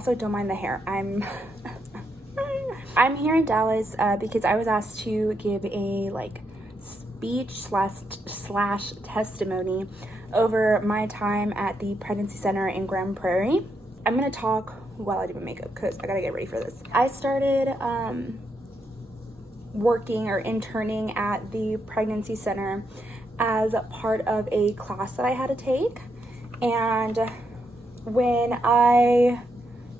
Also, don't mind the hair. I'm here in Dallas because I was asked to give a speech slash testimony over my time at the pregnancy center in Grand Prairie. I'm gonna talk while I do my makeup because I gotta get ready for this. I started working or interning at the pregnancy center as part of a class that I had to take, and when I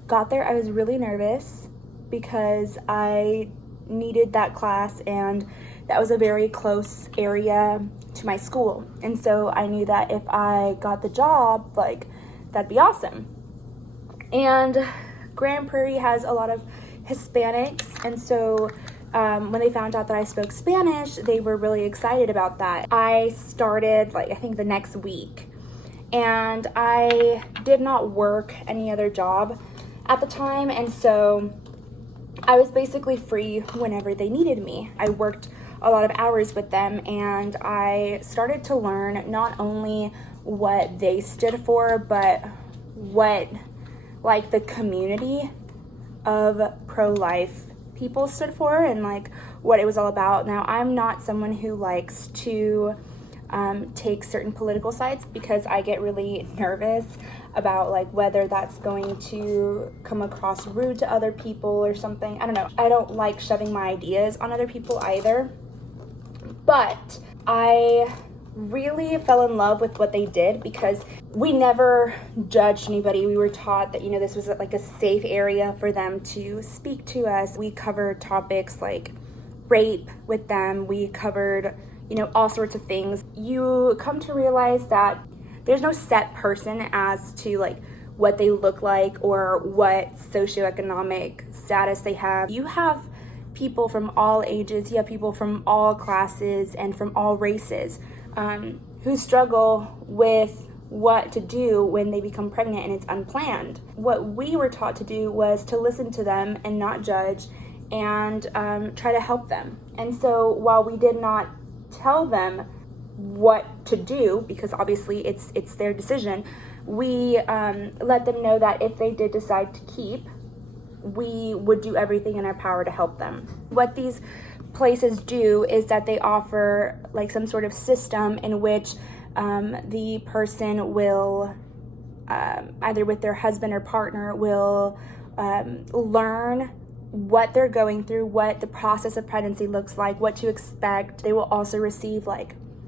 got there I was really nervous because I needed that class, and that was a very close area to my school, and so I knew that if I got the job, that'd be awesome. And Grand Prairie has a lot of Hispanics, and so when they found out that I spoke Spanish, they were really excited about that. I started I think the next week, and I did not work any other job at the time, and so I was basically free whenever they needed me. I worked a lot of hours with them, and I started to learn not only what they stood for, but what the community of pro-life people stood for, and what it was all about. Now, I'm not someone who likes to take certain political sides because I get really nervous about whether that's going to come across rude to other people or something. I don't know. I don't like shoving my ideas on other people either. But I really fell in love with what they did because we never judged anybody. We were taught that, this was a safe area for them to speak to us. We covered topics like rape with them. We covered, all sorts of things. You come to realize that there's no set person as to what they look like or what socioeconomic status they have. You have people from all ages, you have people from all classes and from all races who struggle with what to do when they become pregnant and it's unplanned. What we were taught to do was to listen to them and not judge, and try to help them. And so while we did not tell them what to do, because obviously it's their decision, we let them know that if they did decide to keep, we would do everything in our power to help them. What these places do is that they offer some sort of system in which the person will either with their husband or partner will learn what they're going through, what the process of pregnancy looks like, what to expect. They will also receive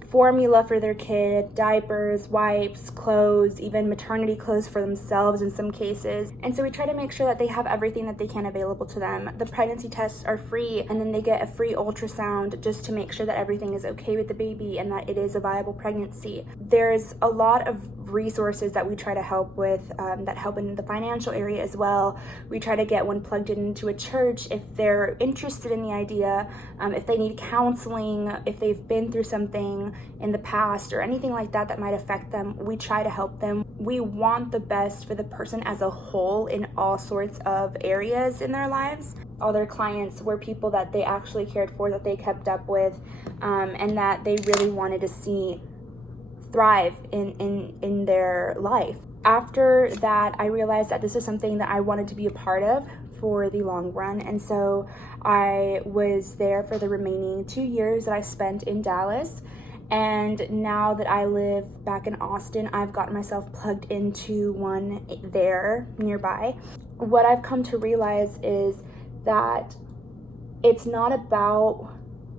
formula for their kid, diapers, wipes, clothes, even maternity clothes for themselves in some cases. And so we try to make sure that they have everything that they can available to them. The pregnancy tests are free, and then they get a free ultrasound just to make sure that everything is okay with the baby and that it is a viable pregnancy. There's a lot of resources that we try to help with that help in the financial area as well. We try to get one plugged into a church if they're interested in the idea, if they need counseling, if they've been through something in the past or anything like that that might affect them. We try to help them. We want the best for the person as a whole in all sorts of areas in their lives. All their clients were people that they actually cared for, that they kept up with, and that they really wanted to see thrive in their life. After that, I realized that this is something that I wanted to be a part of for the long run, and so I was there for the remaining 2 years that I spent in Dallas. And now that I live back in Austin, I've gotten myself plugged into one there nearby. What I've come to realize is that it's not about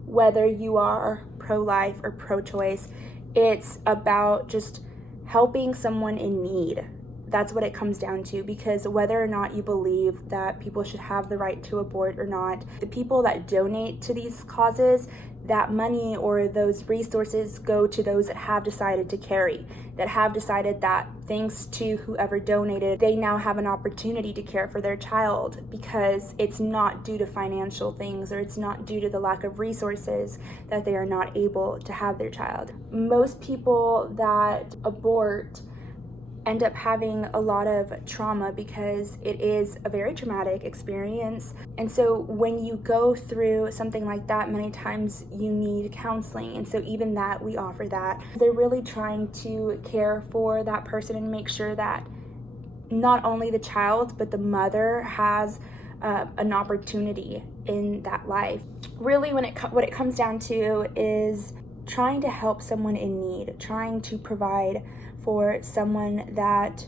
whether you are pro-life or pro-choice. It's about just helping someone in need. That's what it comes down to, because whether or not you believe that people should have the right to abort or not, the people that donate to these causes, that money or those resources go to those that have decided to carry, that have decided that thanks to whoever donated, they now have an opportunity to care for their child, because it's not due to financial things or it's not due to the lack of resources that they are not able to have their child. Most people that abort end up having a lot of trauma because it is a very traumatic experience. And so when you go through something like that, many times you need counseling. And so even that, we offer that. They're really trying to care for that person and make sure that not only the child, but the mother has an opportunity in that life. Really, what it comes down to is trying to help someone in need, trying to provide for someone that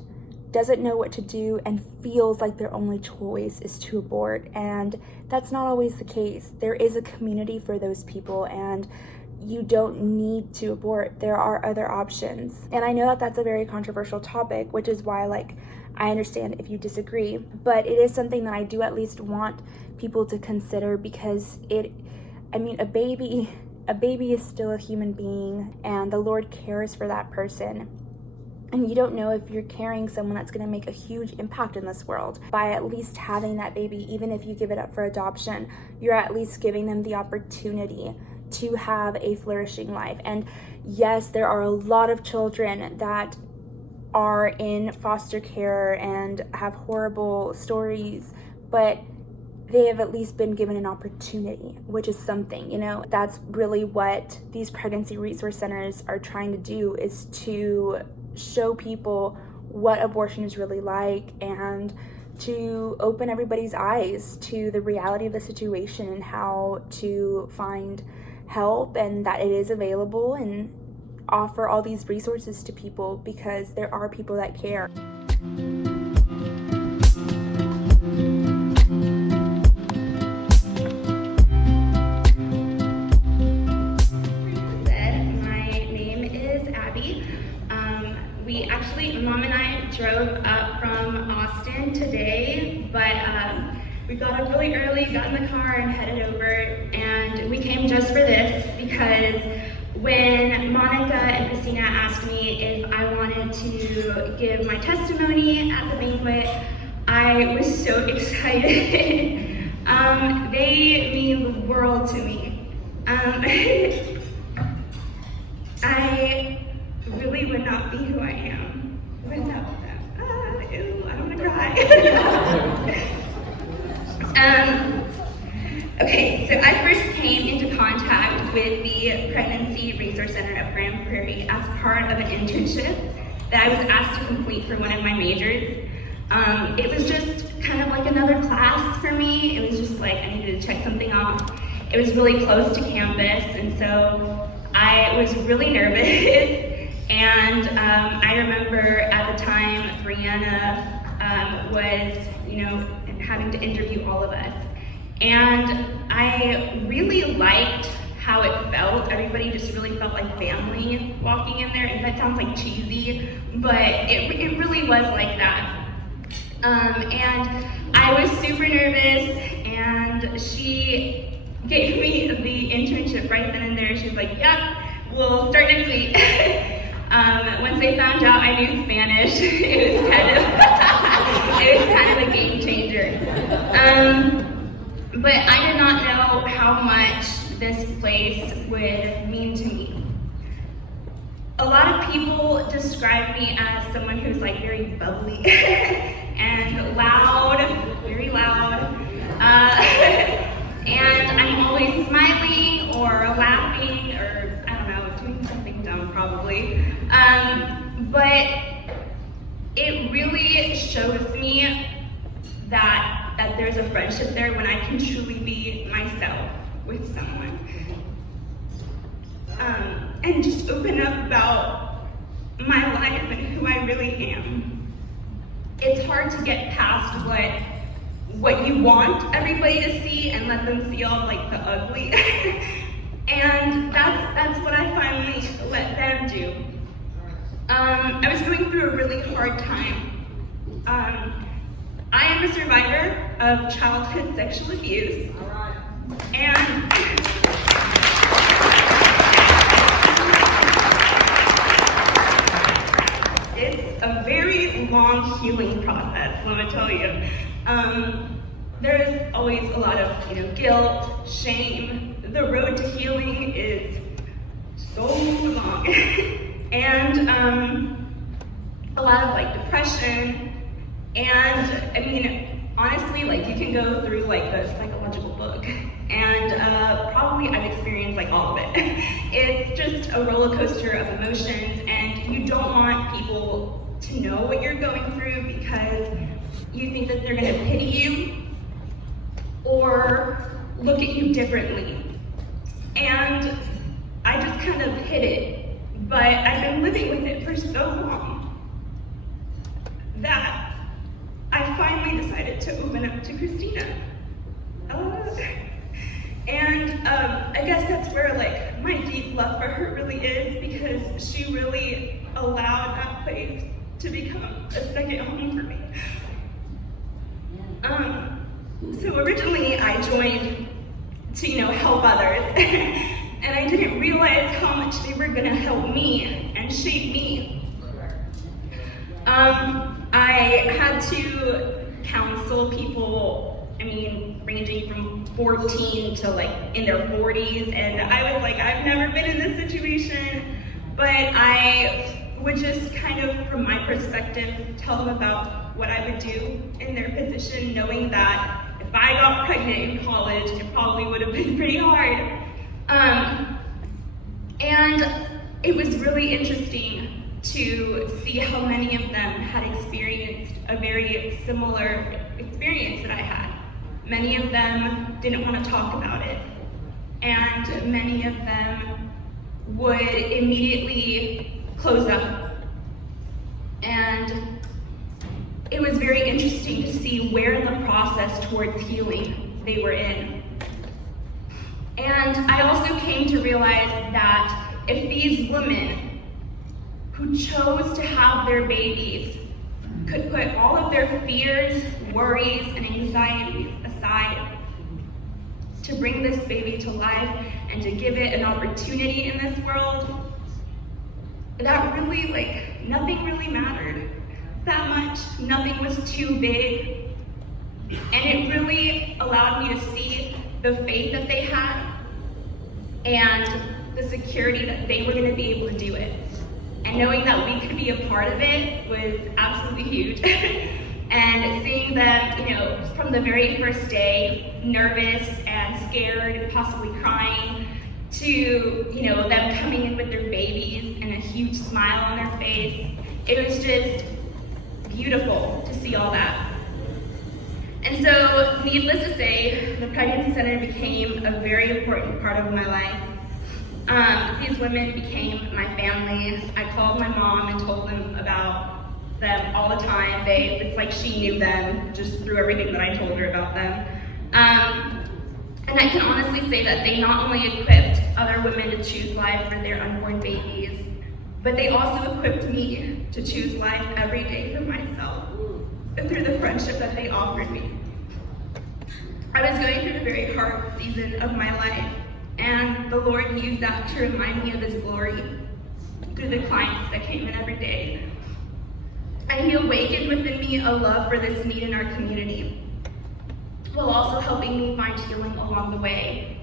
doesn't know what to do and feels like their only choice is to abort. And that's not always the case. There is a community for those people, and you don't need to abort. There are other options. And I know that that's a very controversial topic, which is why, like, I understand if you disagree, but it is something that I do at least want people to consider, because a baby is still a human being, and the Lord cares for that person. And you don't know if you're carrying someone that's going to make a huge impact in this world. By at least having that baby, even if you give it up for adoption, you're at least giving them the opportunity to have a flourishing life. And yes, there are a lot of children that are in foster care and have horrible stories, but they have at least been given an opportunity, which is something, you know. That's really what these pregnancy resource centers are trying to do, is to show people what abortion is really like, and to open everybody's eyes to the reality of the situation and how to find help, and that it is available, and offer all these resources to people, because there are people that care. Mom and I drove up from Austin today, but we got up really early, got in the car, and headed over. And we came just for this because when Monica and Christina asked me if I wanted to give my testimony at the banquet, I was so excited. They mean the world to me. I really would not be who I am without them. Ew, I don't want to cry. Okay, so I first came into contact with the Pregnancy Resource Center at Grand Prairie as part of an internship that I was asked to complete for one of my majors. It was just kind of like another class for me. It was just like I needed to check something off. It was really close to campus, and so I was really nervous. And I remember at the time Brianna was, having to interview all of us. And I really liked how it felt. Everybody just really felt like family walking in there. And that sounds like cheesy, but it really was like that. And I was super nervous, and she gave me the internship right then and there. She was like, yep, we'll start next week. Once they found out I knew Spanish, it was kind of a game changer. But I did not know how much this place would mean to me. A lot of people describe me as someone who's like very bubbly and loud, very loud. And I'm always smiling or laughing or I don't know, doing something dumb probably. But it really shows me that there's a friendship there when I can truly be myself with someone. And just open up about my life and who I really am. It's hard to get past what you want everybody to see and let them see all like the ugly. And that's what I finally let them do. I was going through a really hard time. I am a survivor of childhood sexual abuse. And it's a very long healing process, let me tell you. There's always a lot of guilt, shame. The road to healing is so long. And a lot of depression. And I mean, honestly, you can go through the psychological book, and probably I've experienced all of it. It's just a roller coaster of emotions, and you don't want people to to know what you're going through because you think that they're gonna pity you or look at you differently. And I just kind of hid it, but I've been living with it for so long that I finally decided to open up to Christina. I guess that's where like my deep love for her really is, because she really allowed that place to become a second home for me. So originally I joined to, help others, and I didn't realize how much they were gonna help me and shape me. I had to counsel people, ranging from 14 to like in their 40s, and I was like, I've never been in this situation, but I would just kind of, from my perspective, tell them about what I would do in their position, knowing that if I got pregnant in college, it probably would have been pretty hard. And it was really interesting to see how many of them had experienced a very similar experience that I had. Many of them didn't want to talk about it, and many of them would immediately close up. And it was very interesting to see where in the process towards healing they were in. And I also came to realize that if these women who chose to have their babies could put all of their fears, worries, and anxieties aside to bring this baby to life and to give it an opportunity in this world, that really, nothing really mattered that much. Nothing was too big. And it really allowed me to see the faith that they had and the security that they were going to be able to do it. And knowing that we could be a part of it was absolutely huge. And seeing them, from the very first day, nervous and scared and possibly crying, to, them coming in with their babies and a huge smile on their face, it was just beautiful to see all that. And so, needless to say, the Pregnancy Center became a very important part of my life. These women became my family. I called my mom and told them about them all the time. It's like she knew them just through everything that I told her about them. And I can honestly say that they not only equipped other women to choose life for their unborn babies, but they also equipped me to choose life every day for myself through the friendship that they offered me. I was going through a very hard season of my life, and the Lord used that to remind me of His glory through the clients that came in every day. And He awakened within me a love for this need in our community, while also helping me find healing along the way.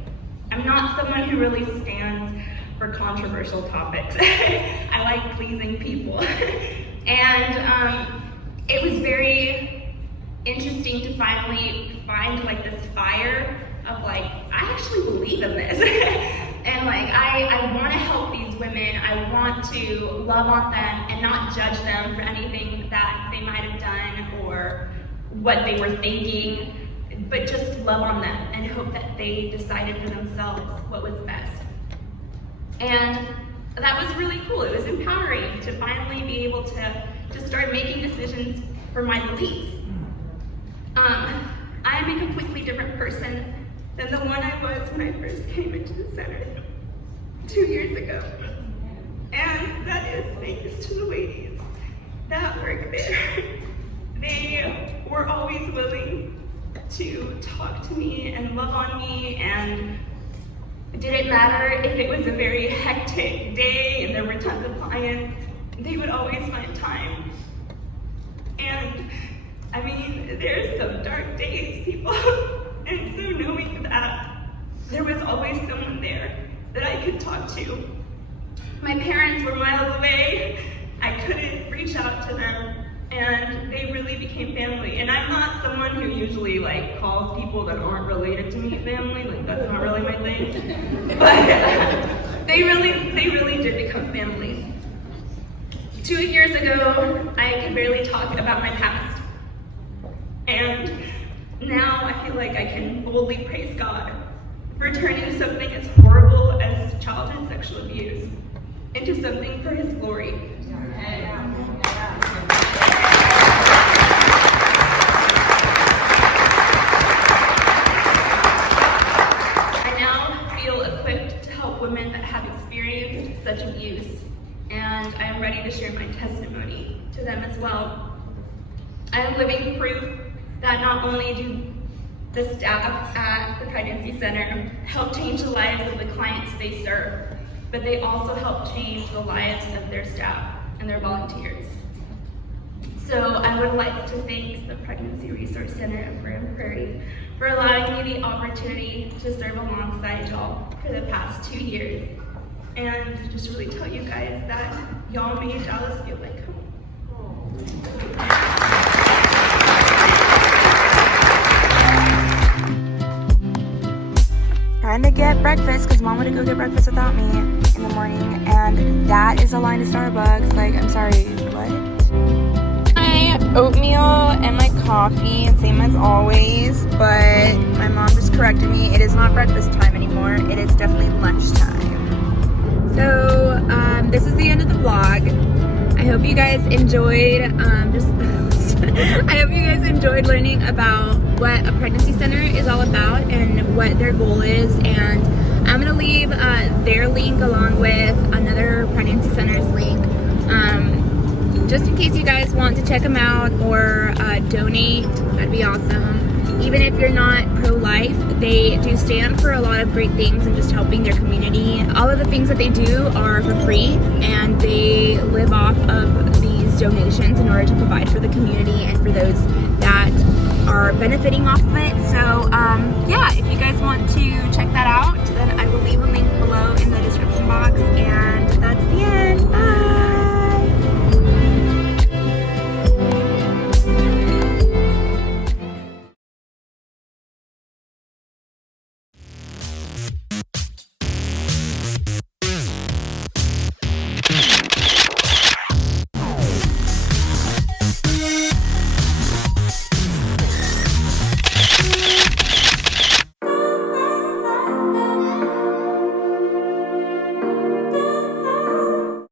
I'm not someone who really stands for controversial topics. I like pleasing people. And it was very interesting to finally find this fire of I actually believe in this. And I want to help these women. I want to love on them and not judge them for anything that they might have done or what they were thinking, but just love on them and hope that they decided for themselves what was best. And that was really cool. It was empowering to finally be able to start making decisions for my beliefs. I am a completely different person than the one I was when I first came into the center 2 years ago. And that is thanks to the ladies that work there. They were always willing to talk to me and love on me, and it didn't matter if it was a very hectic day and there were tons of clients, they would always find time. And there's some dark days, people. And so knowing that there was always someone there that I could talk to. My parents were miles away. I couldn't reach out to them, and they really became family. And I'm not someone who usually calls people that aren't related to me family. That's not really my thing. But they really did become family. 2 years ago, I could barely talk about my past. And now I feel like I can boldly praise God for turning something as horrible as childhood sexual abuse into something for His glory. I now feel equipped to help women that have experienced such abuse, and I am ready to share my testimony to them as well. I am living proof that not only do the staff at the Pregnancy Center help change the lives of the clients they serve, but they also help change the lives of their staff and their volunteers. So I would like to thank the Pregnancy Resource Center of Grand Prairie for allowing me the opportunity to serve alongside y'all for the past 2 years, and just really tell you guys that y'all made Dallas feel like home. Trying to get breakfast because mom would go get breakfast without me in the morning, and that is a line to Starbucks. Like, I'm sorry, what? My oatmeal and my coffee, same as always, but my mom just corrected me. It is not breakfast time anymore. It is definitely lunchtime. So this is the end of the vlog. I hope you guys enjoyed I hope you guys enjoyed learning about what a pregnancy center is all about and what their goal is, and I'm gonna leave their link along with another pregnancy center's link, just in case you guys want to check them out or donate. That'd be awesome. Even if you're not pro-life, they do stand for a lot of great things and just helping their community. All of the things that they do are for free, and they live off of these donations in order to provide for the community and for those that are benefiting off of it. So yeah, if you guys want